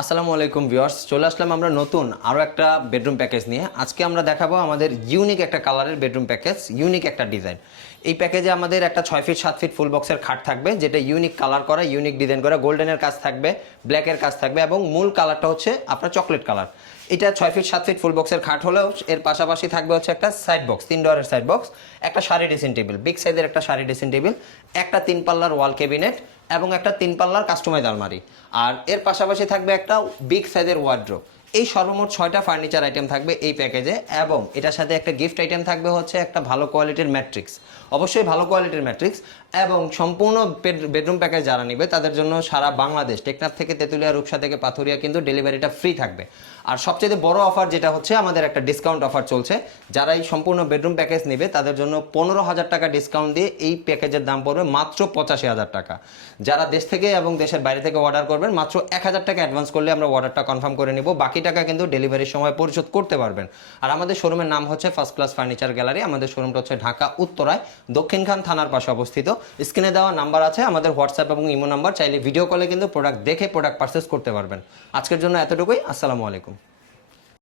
আসসালামু আলাইকুম ভিউয়ার্স, চলে আসলাম আমরা নতুন আরও একটা বেডরুম প্যাকেজ নিয়ে। আজকে আমরা দেখাবো আমাদের ইউনিক একটা কালারের বেডরুম প্যাকেজ, ইউনিক একটা ডিজাইন। এই প্যাকেজে আমাদের একটা 6 ফিট 7 ফিট ফুল বক্সের খাট থাকবে, যেটা ইউনিক কালার করা, ইউনিক ডিজাইন করা, গোল্ডেনের কাজ থাকবে, ব্ল্যাকের কাজ থাকবে এবং মূল কালারটা হচ্ছে আপনার চকলেট কালার। এটা 6 ফিট 7 ফিট ফুল বক্সের খাট হলেও এর পাশাপাশি থাকবে হচ্ছে একটা সাইড বক্স, 3 ডোরের সাইড বক্স, একটা শাড়ি ড্রেসিং টেবিল, বিগ সাইজের একটা শাড়ি ড্রেসিং টেবিল, একটা 3 পাল্লার ওয়াল ক্যাবিনেট এবং একটা 3 পাল্লার কাস্টমাইজ আলমারি। আর এর পাশাপাশি থাকবে একটা বিগ সাইজের ওয়ার্ড্রোব। এই সর্বমোট 6টা ফার্নিচার আইটেম থাকবে এই প্যাকেজে, এবং এটার সাথে একটা গিফট আইটেম থাকবে হচ্ছে একটা ভালো কোয়ালিটির ম্যাট্রিক্স, অবশ্যই ভালো কোয়ালিটির ম্যাট্রিক্স। এবং সম্পূর্ণ বেডরুম প্যাকেজ যারা নেবে তাদের জন্য সারা বাংলাদেশ, টেকনাফ থেকে তেঁতুলিয়া, রূপসা থেকে পাথুরিয়া কিন্তু ডেলিভারিটা ফ্রি থাকবে। আর সবচেয়ে বড় অফার যেটা হচ্ছে, আমাদের একটা ডিসকাউন্ট অফার চলছে। যারা এই সম্পূর্ণ বেডরুম প্যাকেজ নেবে তাদের জন্য 15,000 টাকা ডিসকাউন্ট দিয়ে এই প্যাকেজের দাম পড়বে মাত্র 85,000 টাকা। যারা দেশ থেকে এবং দেশের বাইরে থেকে অর্ডার করবেন, মাত্র 1,000 টাকা অ্যাডভান্স করলে আমরা অর্ডারটা কনফার্ম করে নেব, বাকি টাকা কিন্তু ডেলিভারির সময় পরিশোধ করতে পারবেন। আর আমাদের শোরুমের নাম হচ্ছে ফার্স্ট ক্লাস ফার্নিচার গ্যালারি। আমাদের শোরুমটা হচ্ছে ঢাকা উত্তরায় দক্ষিণখান থানার পাশে অবস্থিত। স্ক্রিনে দেওয়া নাম্বার আছে আমাদের হোয়াটসঅ্যাপ এবং ইমো নাম্বার, চাইলে ভিডিও কলে কিন্তু প্রোডাক্ট দেখে প্রোডাক্ট পারচেস করতে পারবেন। আজকের জন্য এতটুকুই। আসসালামু আলাইকুম।